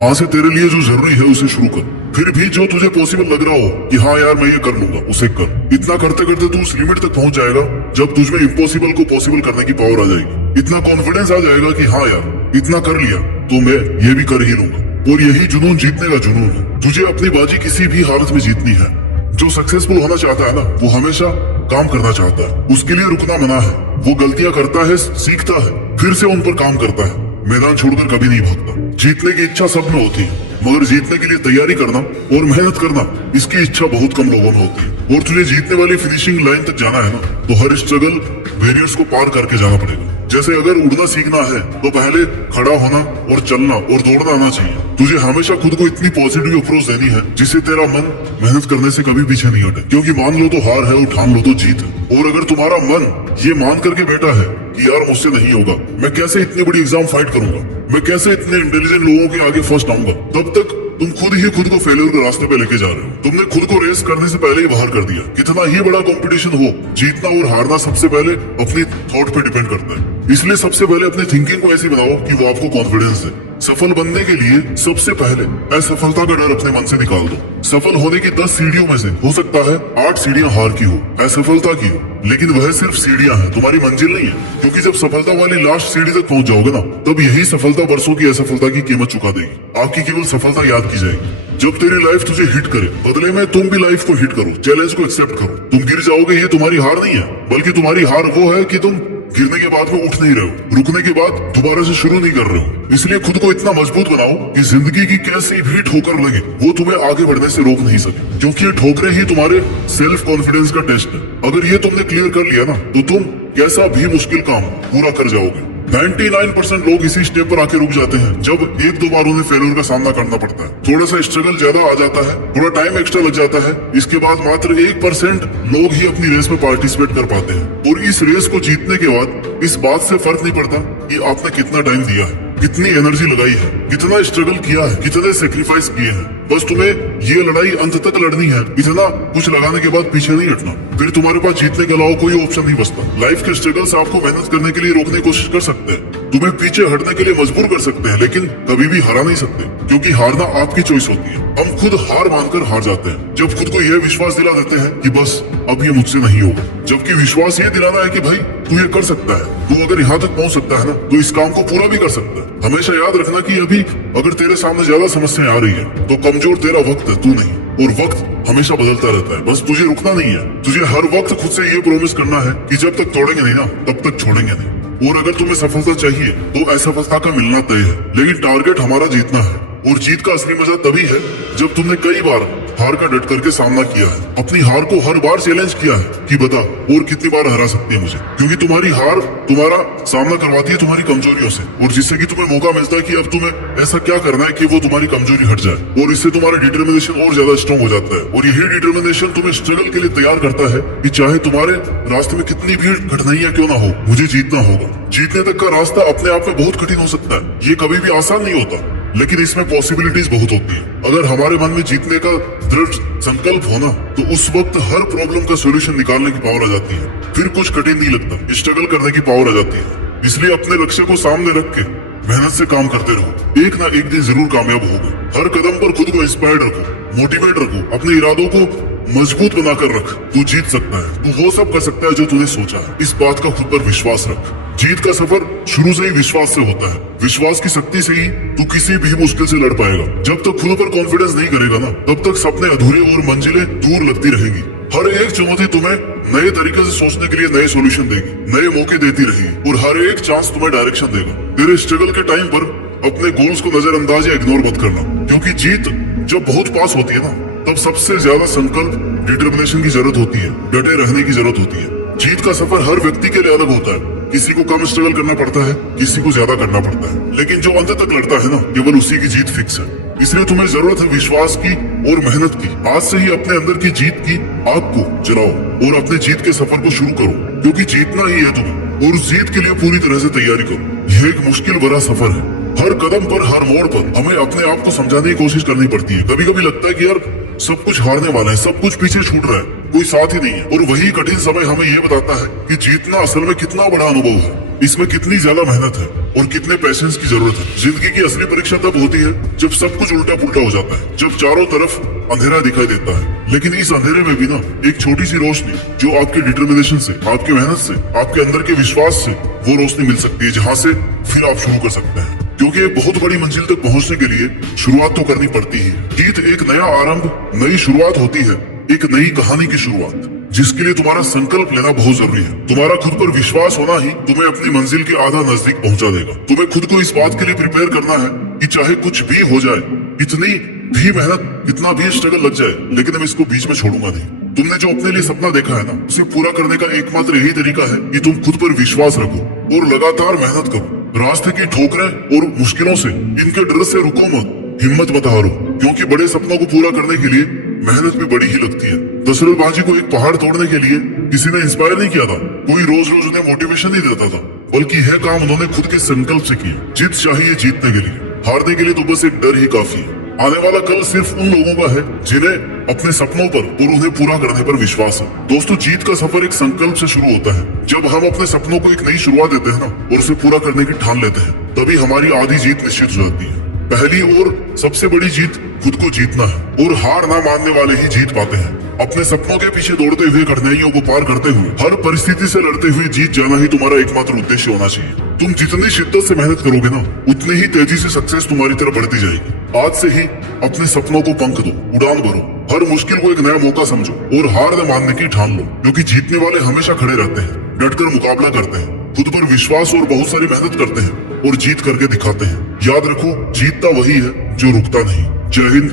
वहां से तेरे लिए जो जरूरी है उसे शुरू कर। फिर भी जो तुझे पॉसिबल लग रहा हो कि हाँ यार मैं ये कर लूंगा, उसे कर। इतना करते करते तू उस लिमिट तक पहुंच जाएगा जब तुझमें इम्पॉसिबल को पॉसिबल करने की पावर आ जाएगी। इतना कॉन्फिडेंस आ जाएगा कि हाँ यार इतना कर लिया तो मैं ये भी कर ही लूंगा। और यही जुनून जीतने का जुनून है। तुझे अपनी बाजी किसी भी हालत में जीतनी है। जो सक्सेसफुल होना चाहता है ना, वो हमेशा काम करना चाहता है। उसके लिए रुकना मना है। वो गलतियां करता है, सीखता है, फिर से उन पर काम करता है। मैदान छोड़कर कभी नहीं भागता। जीतने की इच्छा सब में होती है, मगर जीतने के लिए तैयारी करना और मेहनत करना, इसकी इच्छा बहुत कम लोगों में होती है। और तुझे जीतने वाली फिनिशिंग लाइन तक जाना है ना, तो हर स्ट्रगल बैरियर्स को पार करके जाना पड़ेगा। जैसे अगर उड़ना सीखना है तो पहले खड़ा होना और चलना और दौड़ना आना चाहिए। तुझे हमेशा खुद को इतनी पॉजिटिव अप्रोच देनी है जिससे तेरा मन मेहनत करने से कभी पीछे नहीं हटे। क्योंकि मान लो तो हार है और ठान लो तो जीत है। और अगर तुम्हारा मन ये मान करके बैठा है कि यार मुझसे नहीं होगा, मैं कैसे इतनी बड़ी एग्जाम फाइट करूंगा, मैं कैसे इतने इंटेलिजेंट लोगों के आगे फर्स्ट आऊंगा, तब तक तुम खुद ही खुद को फेलियर के रास्ते पे लेके जा रहे हो। तुमने खुद को रेस करने से पहले ही बाहर कर दिया। कितना ही बड़ा कंपटीशन हो, जीतना और हारना सबसे पहले अपनी थॉट पे डिपेंड करता है। इसलिए सबसे पहले अपनी थिंकिंग को ऐसी बनाओ कि वो आपको कॉन्फिडेंस दे। सफल बनने के लिए सबसे पहले असफलता का डर अपने मन से निकाल दो। सफल होने की 10 सीढ़ियों में से हो सकता है 8 सीढ़ियां हार की हो, असफलता की हो, लेकिन वह सिर्फ सीढ़ियां हैं, तुम्हारी मंजिल नहीं है। क्योंकि जब सफलता वाली लास्ट सीढ़ी तक पहुंच जाओगे ना, तब यही सफलता वर्षों की असफलता की कीमत चुका देगी। आपकी केवल सफलता याद की जाएगी जब तेरी लाइफ तुझे हिट करे। बदले में तुम भी लाइफ को हिट करो, चैलेंज को एक्सेप्ट करो। तुम गिर जाओगे, ये तुम्हारी हार नहीं है, बल्कि तुम्हारी हार वो है कि तुम गिरने के बाद में उठ नहीं रहे हो, रुकने के बाद दोबारा से शुरू नहीं कर रहे हो। इसलिए खुद को इतना मजबूत बनाओ कि जिंदगी की कैसी भी ठोकर लगे वो तुम्हें आगे बढ़ने से रोक नहीं सके। क्योंकि ये ठोकरें ही तुम्हारे सेल्फ कॉन्फिडेंस का टेस्ट है। अगर ये तुमने क्लियर कर लिया ना, तो तुम कैसा भी मुश्किल काम पूरा कर जाओगे। 99% लोग इसी स्टेप पर आके रुक जाते हैं जब एक दो बार उन्हें फेलियर का सामना करना पड़ता है। थोड़ा सा स्ट्रगल ज्यादा आ जाता है, थोड़ा टाइम एक्स्ट्रा लग जाता है। इसके बाद मात्र 1% लोग ही अपनी रेस में पार्टिसिपेट कर पाते हैं। और इस रेस को जीतने के बाद इस बात से फर्क नहीं पड़ता कि आपने कितना टाइम दिया है, कितनी एनर्जी लगाई है, कितना स्ट्रगल किया है, कितने सेक्रीफाइस किए हैं। बस तुम्हें ये लड़ाई अंत तक लड़नी है। इतना कुछ लगाने के बाद पीछे नहीं हटना। फिर तुम्हारे पास जीतने के अलावा कोई ऑप्शन नहीं बचता। लाइफ के स्ट्रगल से आपको मेहनत करने के लिए रोकने की कोशिश कर सकते हैं, तुम्हें पीछे हटने के लिए मजबूर कर सकते हैं, लेकिन कभी भी हरा नहीं सकते। क्योंकि हारना आपकी चॉइस होती है। हम खुद हार मानकर हार जाते हैं जब खुद को यह विश्वास दिला देते हैं कि बस अब ये मुझसे नहीं होगा। जबकि विश्वास ये दिलाना है कि भाई तू ये कर सकता है, तू अगर यहाँ तक पहुँच सकता है ना, तो इस काम को पूरा भी कर सकता है। हमेशा याद रखना कि अभी अगर तेरे सामने ज्यादा समस्याएं आ रही है तो कमजोर तेरा वक्त है, तू नहीं। और वक्त हमेशा बदलता रहता है, बस तुझे रुकना नहीं है। तुझे हर वक्त खुद से ये प्रॉमिस करना है कि जब तक तोड़ेंगे नहीं ना, तब तक छोड़ेंगे नहीं। और अगर तुम्हें सफलता चाहिए तो असफलता का मिलना तय है, लेकिन टारगेट हमारा जीतना है। और जीत का असली मजा तभी है जब तुमने कई बार हार का डट करके सामना किया है, अपनी हार को हर बार चैलेंज किया है कि बता और कितनी बार हरा सकती है मुझे। क्योंकि तुम्हारी हार तुम्हारा सामना करवाती है तुम्हारी कमजोरियों से, और जिससे कि तुम्हें मौका मिलता है कि अब तुम्हें ऐसा क्या करना है कि वो तुम्हारी कमजोरी हट जाए। और इससे तुम्हारा डिटर्मिनेशन और ज्यादा स्ट्रॉन्ग हो जाता है। और यही डिटर्मिनेशन तुम्हें स्ट्रगल के लिए तैयार करता है कि चाहे तुम्हारे रास्ते में कितनी भी कठिनाइयां क्यों ना हो, मुझे जीतना होगा। जीतने तक का रास्ता अपने आप में बहुत कठिन हो सकता है, ये कभी भी आसान नहीं होता, लेकिन इसमें पॉसिबिलिटीज बहुत होती है। अगर हमारे मन में जीतने का दृढ़ संकल्प होना, तो उस वक्त हर प्रॉब्लम का सॉल्यूशन निकालने की पावर आ जाती है। फिर कुछ कठिन नहीं लगता, स्ट्रगल करने की पावर आ जाती है। इसलिए अपने लक्ष्य को सामने रख के मेहनत से काम करते रहो। एक ना एक दिन जरूर कामयाब होगे। हर कदम पर खुद को इंस्पायर्ड रखो, मोटिवेट रखो, अपने इरादों को मजबूत बनाकर रख। तू जीत सकता है, तू वो सब कर सकता है जो तूने सोचा है। इस बात का खुद पर विश्वास रख। जीत का सफर शुरू से ही विश्वास से होता है। विश्वास की शक्ति से ही तू किसी भी मुश्किल से लड़ पाएगा। जब तक खुद पर कॉन्फिडेंस नहीं करेगा ना, तब तक सपने अधूरे और मंजिलें दूर लगती रहेगी। हर एक चुनौती तुम्हें नए तरीके से सोचने के लिए नए सॉल्यूशन देगी, नए मौके देती रहेगी, और हर एक चांस तुम्हें डायरेक्शन देगा। तेरे स्ट्रगल के टाइम पर अपने गोल्स को नजरअंदाज या इग्नोर मत करना। क्योंकि जीत जब बहुत पास होती है ना, तब सबसे ज्यादा संकल्प, डिटर्मिनेशन की जरूरत होती है, डटे रहने की जरूरत होती है। जीत का सफर हर व्यक्ति के लिए अलग होता है। किसी को कम स्ट्रगल करना पड़ता है, किसी को ज्यादा करना पड़ता है, लेकिन जो अंत तक लड़ता है ना, केवल उसी की जीत फिक्स है। इसलिए तुम्हें जरूरत है विश्वास की और मेहनत की। आज से ही अपने अंदर की जीत की आग को जलाओ और अपने जीत के सफर को शुरू करो। क्योंकि जीतना ही है तुम्हें, और उस जीत के लिए पूरी तरह से तैयारी करो। यह एक मुश्किल भरा सफर है। हर कदम पर, हर मोड़ पर हमें अपने आप को समझाने की कोशिश करनी पड़ती है। कभी कभी लगता है कि यार सब कुछ हारने वाला है, सब कुछ पीछे छूट रहा है, कोई साथ ही नहीं है। और वही कठिन समय हमें यह बताता है कि जीतना असल में कितना बड़ा अनुभव है। इसमें कितनी ज्यादा मेहनत है और कितने पेशेंस की जरूरत है। जिंदगी की असली परीक्षा तब होती है जब सब कुछ उल्टा पुल्टा हो जाता है, जब चारों तरफ अंधेरा दिखाई देता है। लेकिन इस अंधेरे में भी ना एक छोटी सी रोशनी जो आपकी डिटर्मिनेशन से, आपकी मेहनत से, आपके अंदर के विश्वास से वो रोशनी मिल सकती है, जहाँ से फिर आप शुरू कर सकते हैं। क्योंकि एक बहुत बड़ी मंजिल तक पहुंचने के लिए शुरुआत तो करनी पड़ती है। जीत एक नया आरंभ, नई शुरुआत होती है, एक नई कहानी की शुरुआत, जिसके लिए तुम्हारा संकल्प लेना बहुत जरूरी है। तुम्हारा खुद पर विश्वास होना ही तुम्हें अपनी मंजिल के आधा नजदीक पहुंचा देगा। तुम्हें खुद को इस बात के लिए प्रिपेयर करना है कि चाहे कुछ भी हो जाए, इतनी भी मेहनत, इतना भी स्ट्रगल लग जाए, लेकिन मैं इसको बीच में छोड़ूंगा नहीं। तुमने जो अपने लिए सपना देखा है ना, उसे पूरा करने का एकमात्र यही तरीका है कि तुम खुद पर विश्वास रखो और लगातार मेहनत करो। रास्ते की ठोकरें और मुश्किलों से, इनके डर से रुको मत, हिम्मत मत हारो, क्योंकि बड़े सपनों को पूरा करने के लिए मेहनत भी बड़ी ही लगती है। दशरथ बाजी को एक पहाड़ तोड़ने के लिए किसी ने इंस्पायर नहीं किया था, कोई रोज रोज उन्हें मोटिवेशन नहीं देता था, बल्कि यह काम उन्होंने खुद के संकल्प से किया। जीत चाहिए जीतने के लिए, हारने के लिए तो बस एक डर ही काफी है। आने वाला कल सिर्फ उन लोगों का है जिन्हें अपने सपनों पर और उन्हें पूरा करने पर विश्वास है। दोस्तों, जीत का सफर एक संकल्प से शुरू होता है। जब हम अपने सपनों को एक नई शुरुआत देते हैं ना और उसे पूरा करने की ठान लेते हैं, तभी हमारी आधी जीत निश्चित हो जाती है। पहली और सबसे बड़ी जीत खुद को जीतना है, और हार ना मानने वाले ही जीत पाते हैं। अपने सपनों के पीछे दौड़ते हुए, कठिनाइयों को पार करते हुए, हर परिस्थिति से लड़ते हुए जीत जाना ही तुम्हारा एकमात्र उद्देश्य होना चाहिए। तुम जितनी शिद्दत से मेहनत करोगे ना, उतनी ही तेजी से सक्सेस तुम्हारी तरफ बढ़ती जाएगी। आज से ही अपने सपनों को पंख दो, उड़ान भरो, हर मुश्किल को एक नया मौका समझो और हार न मानने की ठान लो, क्योंकि जीतने वाले हमेशा खड़े रहते हैं, डटकर मुकाबला करते हैं, खुद पर विश्वास और बहुत सारी मेहनत करते हैं और जीत करके दिखाते हैं। याद रखो, जीतता वही है जो रुकता नहीं। जय हिंद,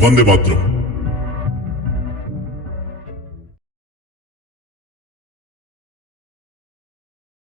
वंदे मातरम।